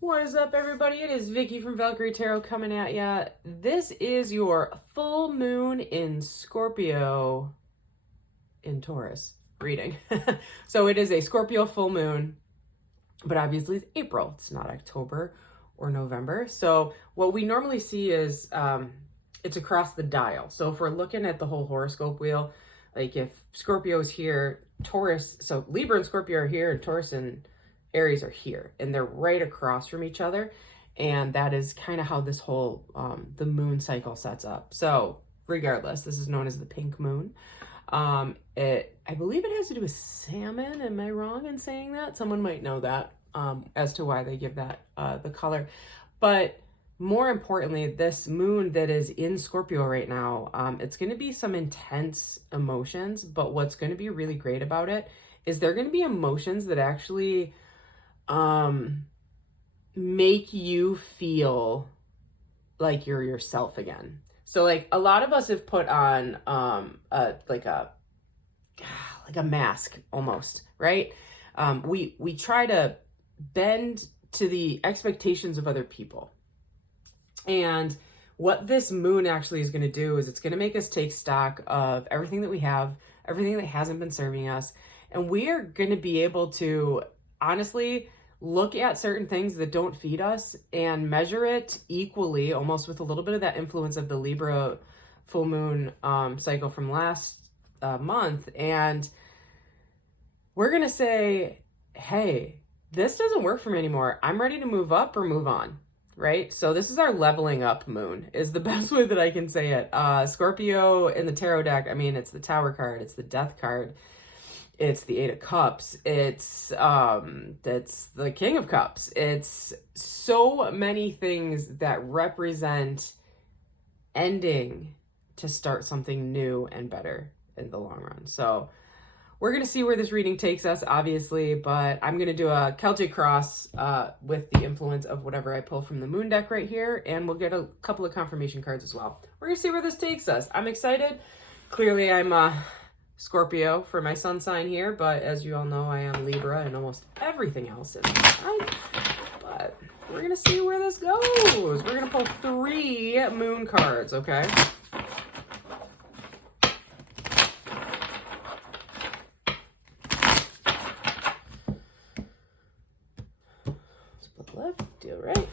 What is up, everybody? It is Vicky from Valkyrie Tarot coming at ya. This is your full moon in Scorpio in Taurus reading. So it is a Scorpio full moon, but obviously it's April. It's not October or November. So what we normally see is it's across the dial. So if we're looking at the whole horoscope wheel, like if Scorpio is here, Taurus, so Libra and Scorpio are here, and Taurus and Aries are here, and they're right across from each other. And that is kind of how this whole the moon cycle sets up. So regardless, this is known as the pink moon. I believe it has to do with salmon. Am I wrong in saying that? Someone might know that as to why they give that the color. But more importantly, this moon that is in Scorpio right now, it's going to be some intense emotions. But what's going to be really great about it is they're going to be emotions that actually make you feel like you're yourself again. So like a lot of us have put on like a mask almost, right? We try to bend to the expectations of other people. And what this moon actually is going to do is it's going to make us take stock of everything that we have, everything that hasn't been serving us. And we are going to be able to honestly look at certain things that don't feed us and measure it equally, almost with a little bit of that influence of the Libra full moon cycle from last month. And we're going to say, hey, this doesn't work for me anymore. I'm ready to move up or move on, right? So this is our leveling up moon is the best way that I can say it. Scorpio in the tarot deck, I mean, it's the Tower card, it's the Death card, it's the Eight of Cups, it's the King of Cups. It's so many things that represent ending to start something new and better in the long run. So we're going to see where this reading takes us, obviously, but I'm going to do a Celtic cross with the influence of whatever I pull from the moon deck right here, and we'll get a couple of confirmation cards as well. We're going to see where this takes us. I'm excited. Clearly, I'm Scorpio for my sun sign here, but as you all know, I am Libra and almost everything else is fine. But we're going to see where this goes. We're going to pull 3 moon cards, okay? Split left, deal right.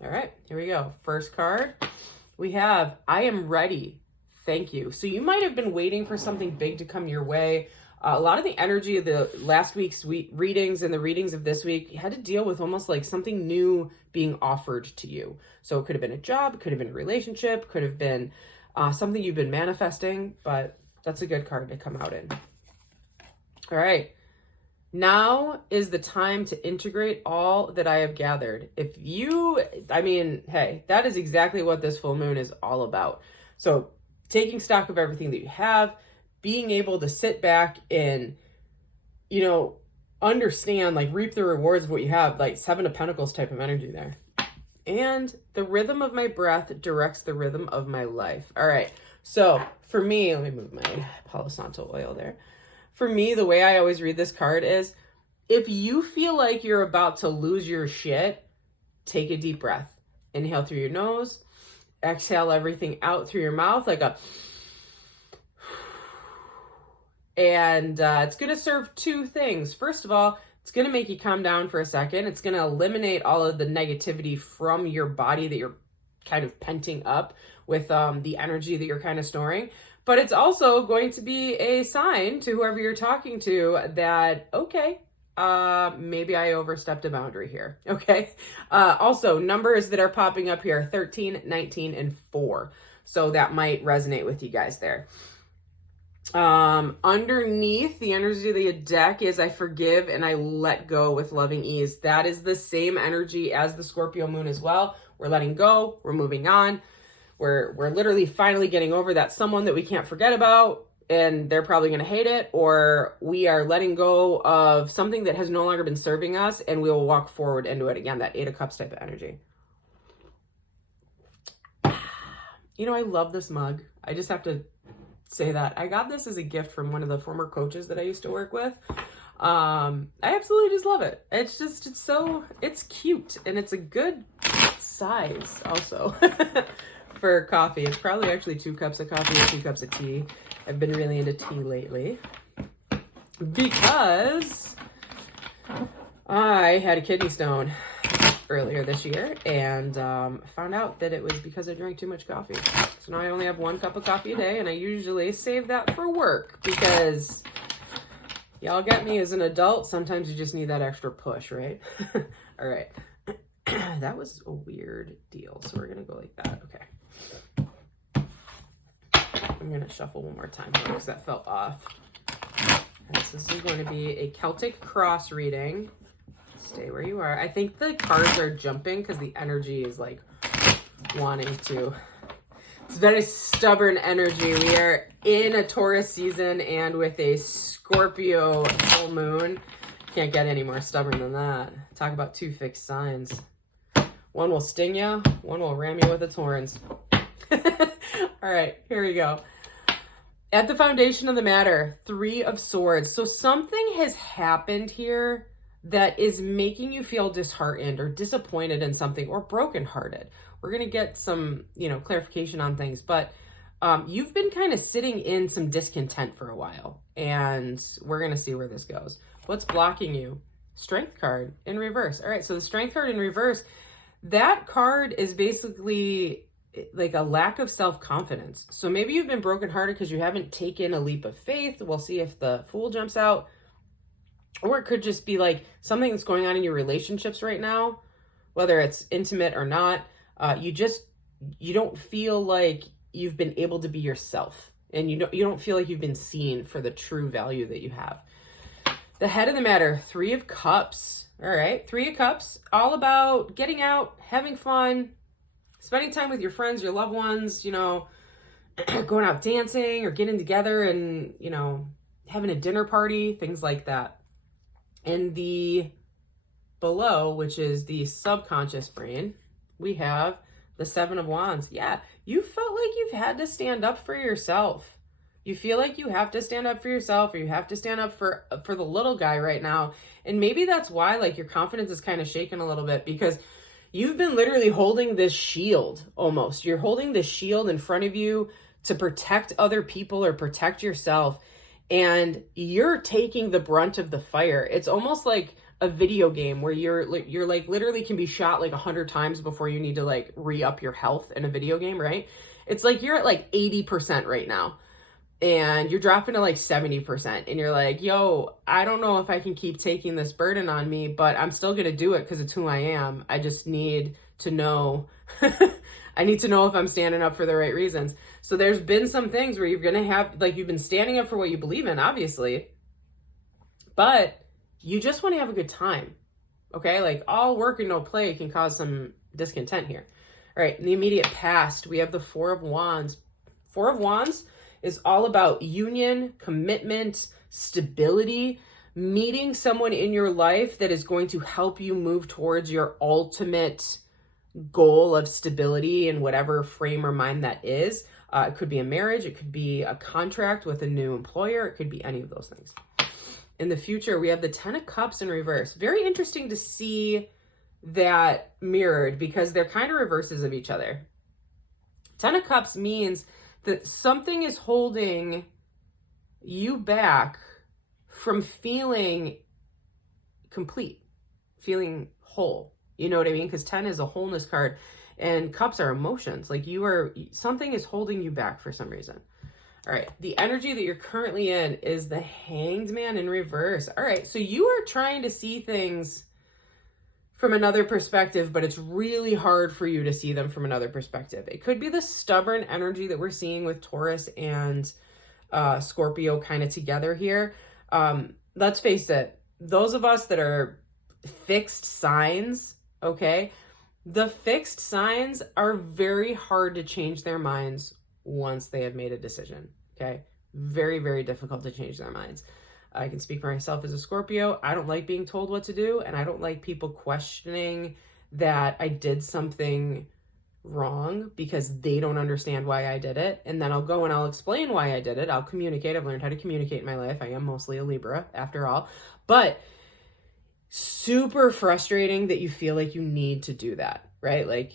All right, here we go. First card, we have, I am ready. Thank you. So you might have been waiting for something big to come your way. A lot of the energy of the last week's readings and the readings of this week had to deal with almost like something new being offered to you. So it could have been a job, could have been a relationship, could have been something you've been manifesting, but that's a good card to come out in. All right. Now is the time to integrate all that I have gathered. Hey, that is exactly what this full moon is all about. So taking stock of everything that you have, being able to sit back and, understand, like reap the rewards of what you have, like 7 of Pentacles type of energy there. And the rhythm of my breath directs the rhythm of my life. All right. So for me, let me move my Palo Santo oil there. For me, the way I always read this card is if you feel like you're about to lose your shit, take a deep breath. Inhale through your nose. Exhale everything out through your mouth like a, and it's going to serve 2 things. First of all, it's going to make you calm down for a second. It's going to eliminate all of the negativity from your body that you're kind of penting up with the energy that you're kind of storing. But it's also going to be a sign to whoever you're talking to that, okay, maybe I overstepped a boundary here. Okay. Also numbers that are popping up here, 13, 19, and 4. So that might resonate with you guys there. Underneath the energy of the deck is I forgive and I let go with loving ease. That is the same energy as the Scorpio moon as well. We're letting go. We're moving on. We're literally finally getting over that someone that we can't forget about, and they're probably going to hate it, or we are letting go of something that has no longer been serving us, and we will walk forward into it again, that 8 of Cups type of energy. I love this mug. I just have to say that. I got this as a gift from one of the former coaches that I used to work with. I absolutely just love it. It's cute, and it's a good size also for coffee. It's probably actually 2 cups of coffee or 2 cups of tea. I've been really into tea lately because I had a kidney stone earlier this year, and found out that it was because I drank too much coffee. So now I only have 1 cup of coffee a day, and I usually save that for work because y'all get me, as an adult, sometimes you just need that extra push, right? All right. That was a weird deal, so we're gonna go like that. Okay. I'm gonna shuffle one more time because that fell off. And so this is going to be a Celtic cross reading. Stay where you are. I think the cards are jumping because the energy is like wanting to. It's very stubborn energy. We are in a Taurus season and with a Scorpio full moon. Can't get any more stubborn than that. Talk about 2 fixed signs. One will sting you, one will ram you with its horns. All right, here we go. At the foundation of the matter, 3 of Swords. So something has happened here that is making you feel disheartened or disappointed in something or brokenhearted. We're going to get some, clarification on things, but you've been kind of sitting in some discontent for a while, and we're going to see where this goes. What's blocking you? Strength card in reverse. All right, so the Strength card in reverse, that card is basically like a lack of self-confidence. So maybe you've been brokenhearted because you haven't taken a leap of faith. We'll see if the Fool jumps out. Or it could just be like something that's going on in your relationships right now, whether it's intimate or not. You don't feel like you've been able to be yourself, and you don't feel like you've been seen for the true value that you have. The head of the matter, 3 of Cups. All right, 3 of Cups, all about getting out, having fun, spending time with your friends, your loved ones, going out dancing or getting together and, having a dinner party, things like that. And the below, which is the subconscious brain, we have the 7 of Wands. Yeah, you felt like you've had to stand up for yourself. You feel like you have to stand up for yourself, or you have to stand up for the little guy right now. And maybe that's why like your confidence is kind of shaken a little bit, because you've been literally holding this shield almost. You're holding this shield in front of you to protect other people or protect yourself. And you're taking the brunt of the fire. It's almost like a video game where you're like literally can be shot like 100 times before you need to like re-up your health in a video game, right? It's like you're at like 80% right now, and you're dropping to like 70%, and you're like, yo, I don't know if I can keep taking this burden on me, but I'm still gonna do it because it's who I am. I just need to know I need to know if I'm standing up for the right reasons. So there's been some things where you're going to have, like, you've been standing up for what you believe in, obviously, but you just want to have a good time. Okay. Like, all work and no play can cause some discontent here. All right. In the immediate past, we have the 4 of Wands. 4 of Wands is all about union, commitment, stability, meeting someone in your life that is going to help you move towards your ultimate goal of stability in whatever frame or mind that is. It could be a marriage. It could be a contract with a new employer. It could be any of those things. In the future, we have the 10 of Cups in reverse. Very interesting to see that mirrored because they're kind of reverses of each other. 10 of Cups means that something is holding you back from feeling complete, feeling whole. You know what I mean? Because 10 is a wholeness card, and Cups are emotions. Like something is holding you back for some reason. All right. The energy that you're currently in is the Hanged Man in reverse. All right. So you are trying to see things from another perspective, but it's really hard for you to see them from another perspective. It could be the stubborn energy that we're seeing with Taurus and Scorpio kind of together here. Let's face it, those of us that are fixed signs, okay, the fixed signs are very hard to change their minds once they have made a decision, okay? Very, very difficult to change their minds. I can speak for myself as a Scorpio. I don't like being told what to do, and I don't like people questioning that I did something wrong because they don't understand why I did it. And then I'll go and I'll explain why I did it. I'll communicate. I've learned how to communicate in my life. I am mostly a Libra after all, but super frustrating that you feel like you need to do that, right? Like,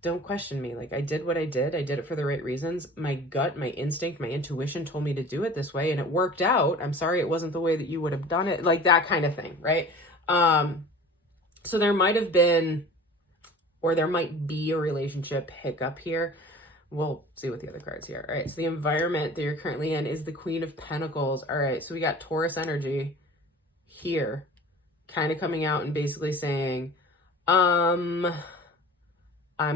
don't question me. Like, I did what I did. I did it for the right reasons. My gut, my instinct, my intuition told me to do it this way and it worked out. I'm sorry it wasn't the way that you would have done it. Like that kind of thing, right? So there might have been, or there might be a relationship hiccup here. We'll see what the other cards here. All right, so the environment that you're currently in is the Queen of Pentacles. All right, so we got Taurus energy here, kind of coming out and basically saying, I'm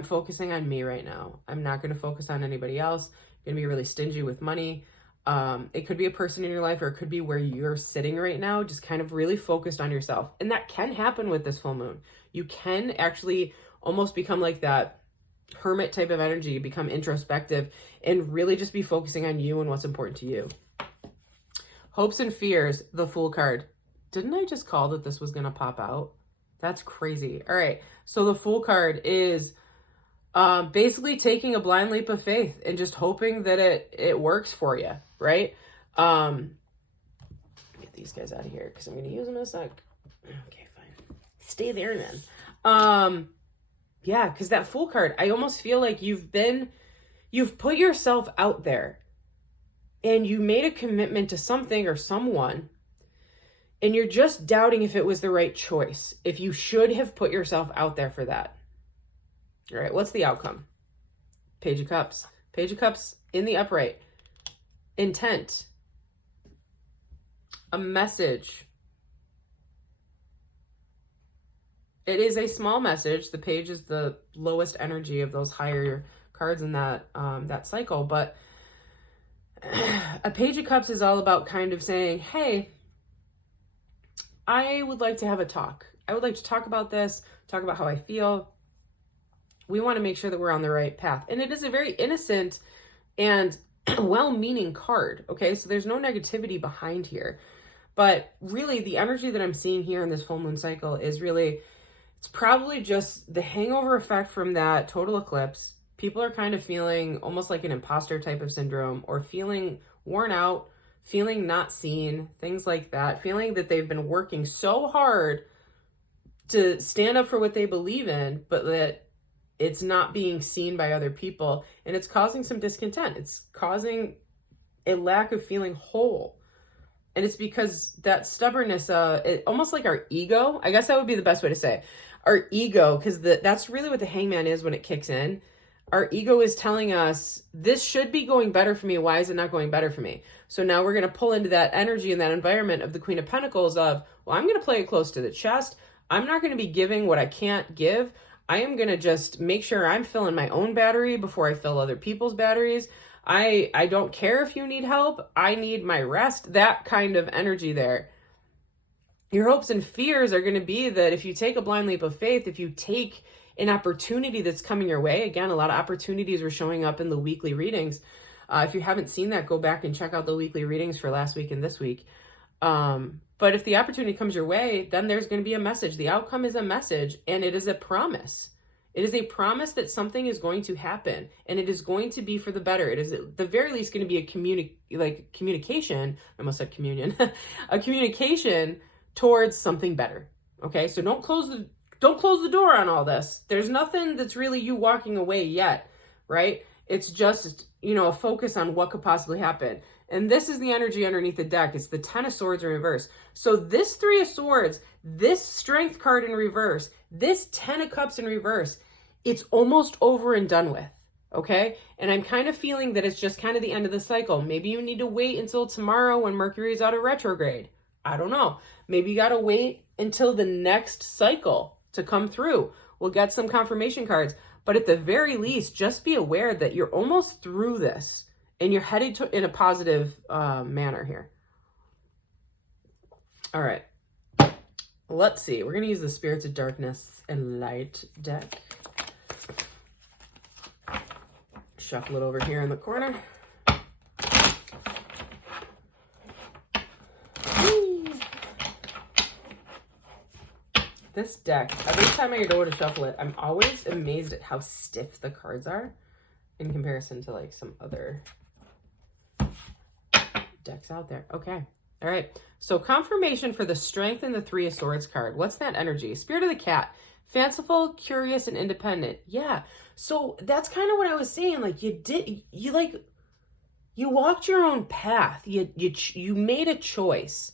focusing on me right now. I'm not going to focus on anybody else. I'm going to be really stingy with money. It could be a person in your life, or it could be where you're sitting right now, just kind of really focused on yourself. And that can happen with this full moon. You can actually almost become like that hermit type of energy, become introspective and really just be focusing on you and what's important to you. Hopes and fears, the Fool card. Didn't I just call that this was going to pop out? That's crazy. All right. So the Fool card is basically taking a blind leap of faith and just hoping that it works for you, right? Get these guys out of here because I'm going to use them in a sec. Okay, fine. Stay there then. Yeah, because that Fool card, I almost feel like you've put yourself out there and you made a commitment to something or someone, and you're just doubting if it was the right choice, if you should have put yourself out there for that. All right, what's the outcome? Page of Cups. Page of Cups in the upright. Intent. A message. It is a small message. The page is the lowest energy of those higher cards in that that cycle. But a Page of Cups is all about kind of saying, hey, I would like to have a talk. I would like to talk about this, talk about how I feel. We want to make sure that we're on the right path. And it is a very innocent and well-meaning card, okay? So there's no negativity behind here. But really, the energy that I'm seeing here in this full moon cycle is really, it's probably just the hangover effect from that total eclipse. People are kind of feeling almost like an imposter type of syndrome, or feeling worn out, feeling not seen, things like that, feeling that they've been working so hard to stand up for what they believe in, but that it's not being seen by other people, and it's causing some discontent. It's causing a lack of feeling whole. And it's because that stubbornness, almost like our ego, I guess that would be the best way to say, our ego, because that's really what the Hangman is when it kicks in. Our ego is telling us, this should be going better for me. Why is it not going better for me? So now we're going to pull into that energy and that environment of the Queen of Pentacles of, well, I'm going to play it close to the chest. I'm not going to be giving what I can't give. I am going to just make sure I'm filling my own battery before I fill other people's batteries. I don't care if you need help. I need my rest. That kind of energy there. Your hopes and fears are going to be that if you take a blind leap of faith, if you take an opportunity that's coming your way, again, a lot of opportunities were showing up in the weekly readings. If you haven't seen that, go back and check out the weekly readings for last week and this week. But if the opportunity comes your way, then there's going to be a message. The outcome is a message, and it is a promise. It is a promise that something is going to happen, and it is going to be for the better. It is at the very least going to be a communication. I almost said communion. A communication towards something better. Okay, so don't close the door on all this. There's nothing that's really you walking away yet, right? It's just, a focus on what could possibly happen. And this is the energy underneath the deck. It's the 10 of Swords in reverse. So this 3 of Swords, this Strength card in reverse, this 10 of Cups in reverse, it's almost over and done with, okay? And I'm kind of feeling that it's just kind of the end of the cycle. Maybe you need to wait until tomorrow when Mercury is out of retrograde. I don't know. Maybe you got to wait until the next cycle to come through. We'll get some confirmation cards. But at the very least, just be aware that you're almost through this and you're headed in a positive manner here. All right. Let's see. We're going to use the Spirits of Darkness and Light deck. Shuffle it over here in the corner. This deck, every time I go to shuffle it, I'm always amazed at how stiff the cards are in comparison to like some other decks out there. Okay. All right. So confirmation for the Strength and the Three of Swords card. What's that energy? Spirit of the Cat. Fanciful, curious, and independent. Yeah. So that's kind of what I was saying. Like you walked your own path. You made a choice.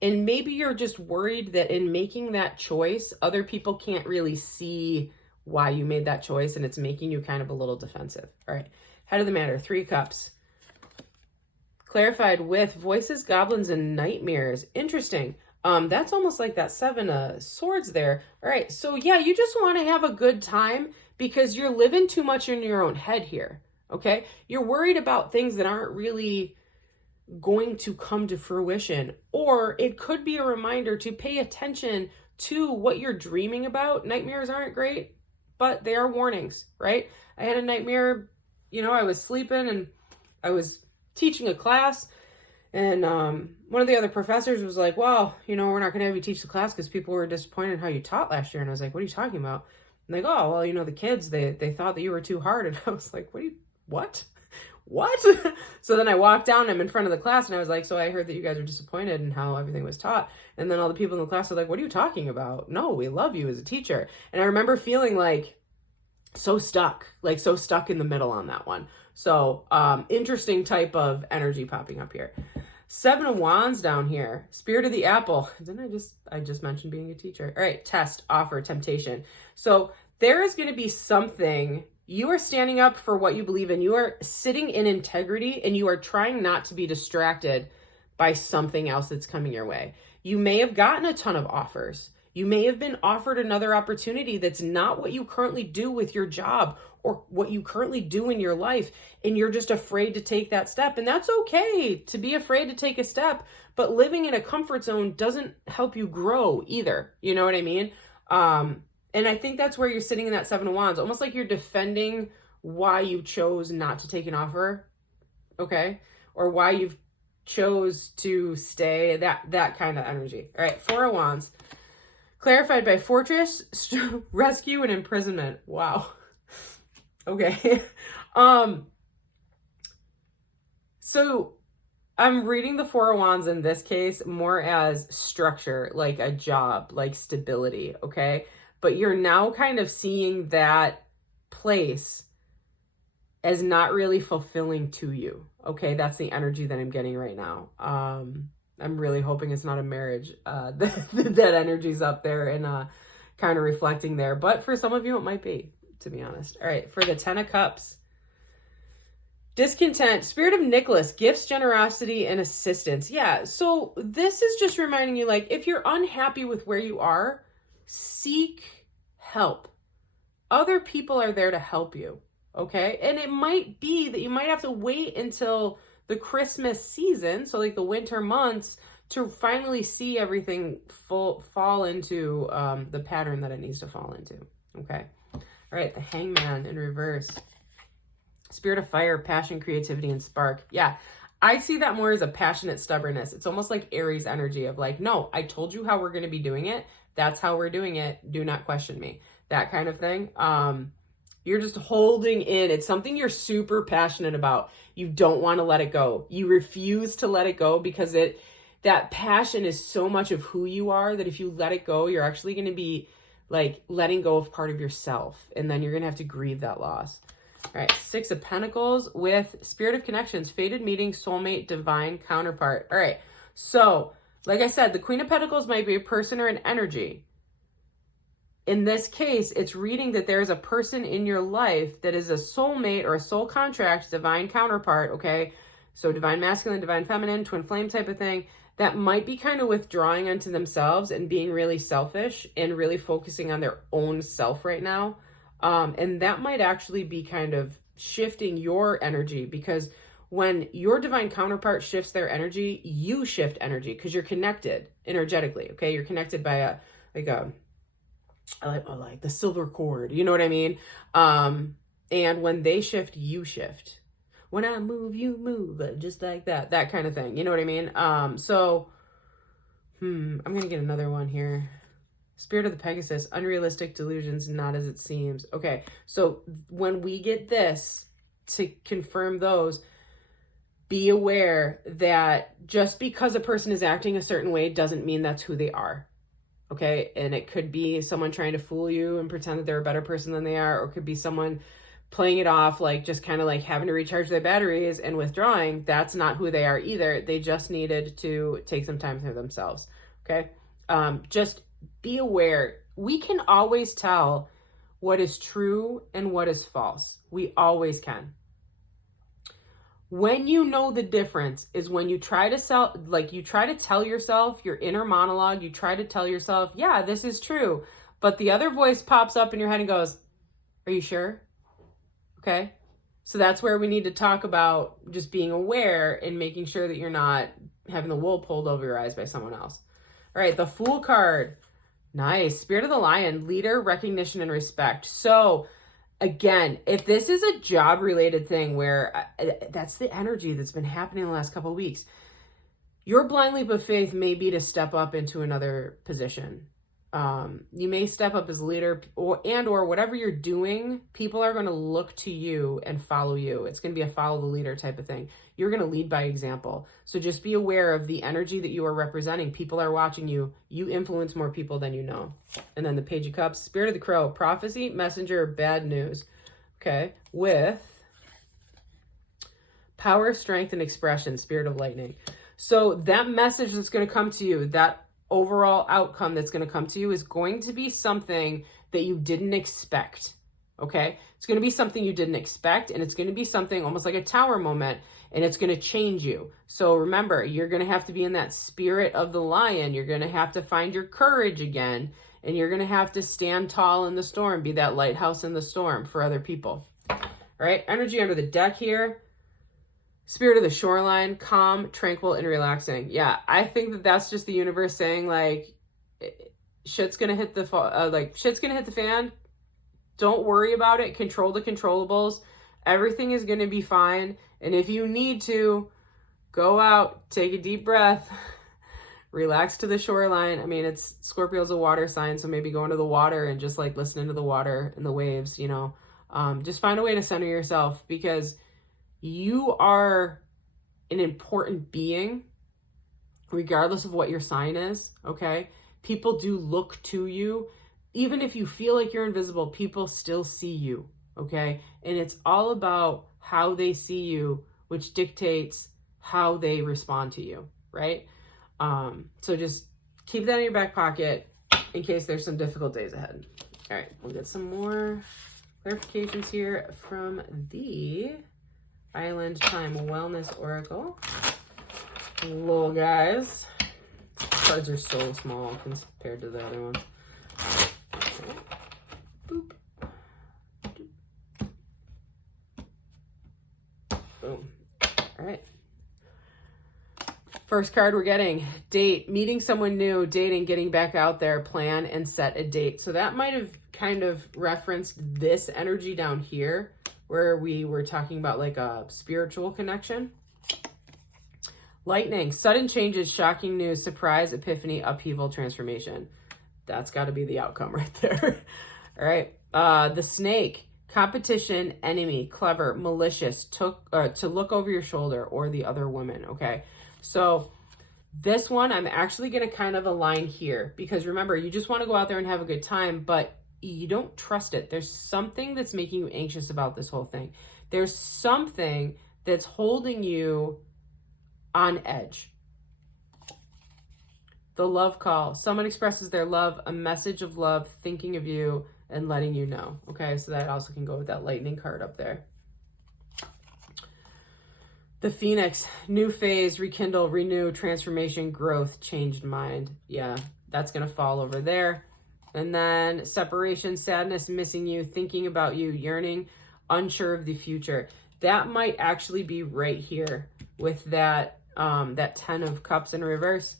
And maybe you're just worried that in making that choice, other people can't really see why you made that choice, and it's making you kind of a little defensive. All right. Head of the matter, 3 cups. Clarified with voices, goblins, and nightmares. Interesting. That's almost like that 7 of swords there. All right. So yeah, you just want to have a good time because you're living too much in your own head here. Okay. You're worried about things that aren't really going to come to fruition, or it could be a reminder to pay attention to what you're dreaming about. Nightmares aren't great, but they are warnings, right? I had a nightmare, I was sleeping and I was teaching a class, and one of the other professors was like, well, we're not going to have you teach the class because people were disappointed in how you taught last year. And I was like, what are you talking about? And they go, oh, well, the kids, they thought that you were too hard. And I was like, what? So then I walked down, I'm in front of the class, and I was like, so I heard that you guys are disappointed in how everything was taught. And then all the people in the class were like, what are you talking about? No, we love you as a teacher. And I remember feeling like so stuck in the middle on that one. So interesting type of energy popping up here. 7 of Wands down here. Spirit of the Apple. Didn't I just mentioned being a teacher. All right. Test, offer, temptation. So there is going to be something. You are standing up for what you believe in. You are sitting in integrity, and you are trying not to be distracted by something else that's coming your way. You may have gotten a ton of offers. You may have been offered another opportunity that's not what you currently do with your job or what you currently do in your life, and you're just afraid to take that step. And that's okay to be afraid to take a step, but living in a comfort zone doesn't help you grow either. You know what I mean? And I think that's where you're sitting in that 7 of Wands, almost like you're defending why you chose not to take an offer, okay? Or why you've chose to stay, that kind of energy. All right, 4 of Wands. Clarified by Fortress, Rescue, and Imprisonment. Wow. Okay. So I'm reading the 4 of Wands in this case more as structure, like a job, like stability, okay? But you're now kind of seeing that place as not really fulfilling to you. Okay, that's the energy that I'm getting right now. I'm really hoping it's not a marriage. That energy's up there and kind of reflecting there. But for some of you, it might be, to be honest. All right, for the 10 of Cups. Discontent, Spirit of Nicholas, gifts, generosity, and assistance. Yeah, so this is just reminding you, like, if you're unhappy with where you are, seek help. Other people are there to help you, okay? And it might be that you might have to wait until the Christmas season, so like the winter months, to finally see everything fall into the pattern that it needs to fall into, okay? All right, the Hangman in reverse. Spirit of Fire, passion, creativity, and spark. Yeah, I see that more as a passionate stubbornness. It's almost like Aries energy of like, no, I told you how we're going to be doing it. That's how we're doing it. Do not question me. That kind of thing. You're just holding in. It's something you're super passionate about. You don't want to let it go. You refuse to let it go because that passion is so much of who you are that if you let it go, you're actually going to be like letting go of part of yourself. And then you're going to have to grieve that loss. All right, 6 of Pentacles with Spirit of Connections, fated meeting, soulmate, divine counterpart. All right, so like I said, the Queen of Pentacles might be a person or an energy. In this case, it's reading that there's a person in your life that is a soulmate or a soul contract, divine counterpart, okay? So divine masculine, divine feminine, twin flame type of thing, that might be kind of withdrawing onto themselves and being really selfish and really focusing on their own self right now. And that might actually be kind of shifting your energy, because when your divine counterpart shifts their energy, you shift energy because you're connected energetically, okay? You're connected by I like the silver cord, you know what I mean? And when they shift, you shift. When I move, you move, just like that kind of thing. You know what I mean? I'm going to get another one here. Spirit of the Pegasus, unrealistic delusions, not as it seems. Okay, so when we get this to confirm those, be aware that just because a person is acting a certain way doesn't mean that's who they are. Okay, and it could be someone trying to fool you and pretend that they're a better person than they are, or it could be someone playing it off like just kind of like having to recharge their batteries and withdrawing. That's not who they are either. They just needed to take some time for themselves. Okay, just be aware. We can always tell what is true and what is false. We always can. When you know the difference is when you try to tell yourself your inner monologue, you try to tell yourself, yeah, this is true. But the other voice pops up in your head and goes, are you sure? Okay. So that's where we need to talk about just being aware and making sure that you're not having the wool pulled over your eyes by someone else. All right. The Fool card. Nice. Spirit of the Lion, leader, recognition, and respect. So again, if this is a job related thing where that's the energy that's been happening the last couple of weeks, your blind leap of faith may be to step up into another position. You may step up as leader or whatever you're doing, people are going to look to you and follow you. It's going to be a follow the leader type of thing. You're going to lead by example. So just be aware of the energy that you are representing. People are watching you. You influence more people than you know. And then the Page of Cups, Spirit of the Crow, prophecy, messenger, bad news. Okay. With power, strength, and expression, Spirit of Lightning. So that message that's going to come to you, that overall outcome that's going to come to you is going to be something that you didn't expect. Okay. It's going to be something you didn't expect. And it's going to be something almost like a tower moment, and it's going to change you. So remember, you're going to have to be in that spirit of the lion. You're going to have to find your courage again, and you're going to have to stand tall in the storm, be that lighthouse in the storm for other people. All right. Energy under the deck here. Spirit of the shoreline, calm, tranquil, and relaxing. Yeah, I think that that's just the universe saying like, shit's gonna hit the fan. Don't worry about it. Control the controllables. Everything is gonna be fine. And if you need to, go out, take a deep breath, relax to the shoreline. I mean, it's Scorpio's a water sign, so maybe go into the water and just like listening to the water and the waves. You know, just find a way to center yourself, because you are an important being, regardless of what your sign is, okay? People do look to you. Even if you feel like you're invisible, people still see you, okay? And it's all about how they see you, which dictates how they respond to you, right? So just keep that in your back pocket in case there's some difficult days ahead. All right, we'll get some more clarifications here from the Island Time Wellness Oracle. Little guys. Cards are so small compared to the other ones. Okay. Boop. Boom. All right. First card we're getting, date, meeting someone new, dating, getting back out there, plan and set a date. So that might have kind of referenced this energy down here, where we were talking about like a spiritual connection. Lightning, sudden changes, shocking news, surprise, epiphany, upheaval, transformation. That's got to be the outcome right there. All right. The snake, competition, enemy, clever, malicious, to look over your shoulder, or the other woman. Okay. So this one, I'm actually going to kind of align here, because remember, you just want to go out there and have a good time, but you don't trust it. There's something that's making you anxious about this whole thing. There's something that's holding you on edge. The love call. Someone expresses their love, a message of love, thinking of you and letting you know. Okay, so that also can go with that lightning card up there. The Phoenix, new phase, rekindle, renew, transformation, growth, changed mind. Yeah, that's going to fall over there. And then separation, sadness, missing you, thinking about you, yearning, unsure of the future. That might actually be right here with that, that 10 of Cups in reverse.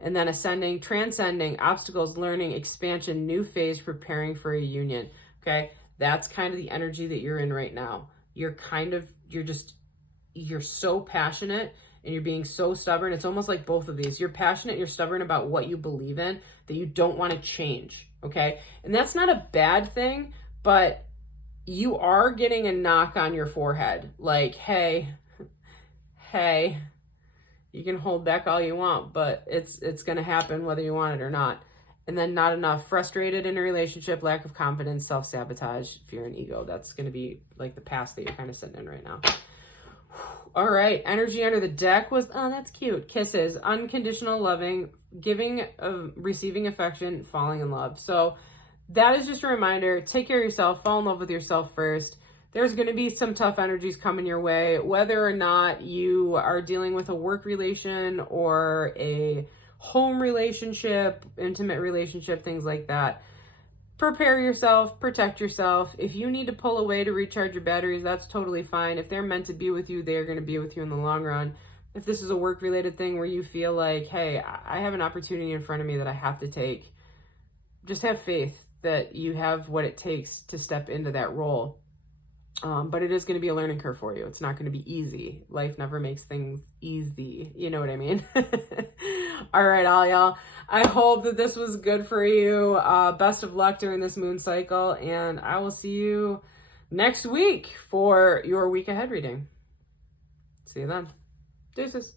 And then ascending, transcending, obstacles, learning, expansion, new phase, preparing for a union. Okay. That's kind of the energy that you're in right now. You're so passionate and you're being so stubborn. It's almost like both of these. You're passionate, you're stubborn about what you believe in that you don't want to change, okay? And that's not a bad thing, but you are getting a knock on your forehead. Like, hey, you can hold back all you want, but it's going to happen whether you want it or not. And then not enough. Frustrated in a relationship, lack of confidence, self-sabotage, fear and ego. That's going to be like the past that you're kind of sitting in right now. All right. Energy under the deck was, oh, that's cute. Kisses, unconditional loving, giving, receiving affection, falling in love. So that is just a reminder. Take care of yourself. Fall in love with yourself first. There's going to be some tough energies coming your way, whether or not you are dealing with a work relation or a home relationship, intimate relationship, things like that. Prepare yourself, protect yourself. If you need to pull away to recharge your batteries, that's totally fine. If they're meant to be with you, they're going to be with you in the long run. If this is a work related thing where you feel like, hey, I have an opportunity in front of me that I have to take, just have faith that you have what it takes to step into that role. But it is going to be a learning curve for you. It's not going to be easy. Life never makes things easy. You know what I mean? All right, all y'all. I hope that this was good for you. Best of luck during this moon cycle. And I will see you next week for your week ahead reading. See you then. Deuces.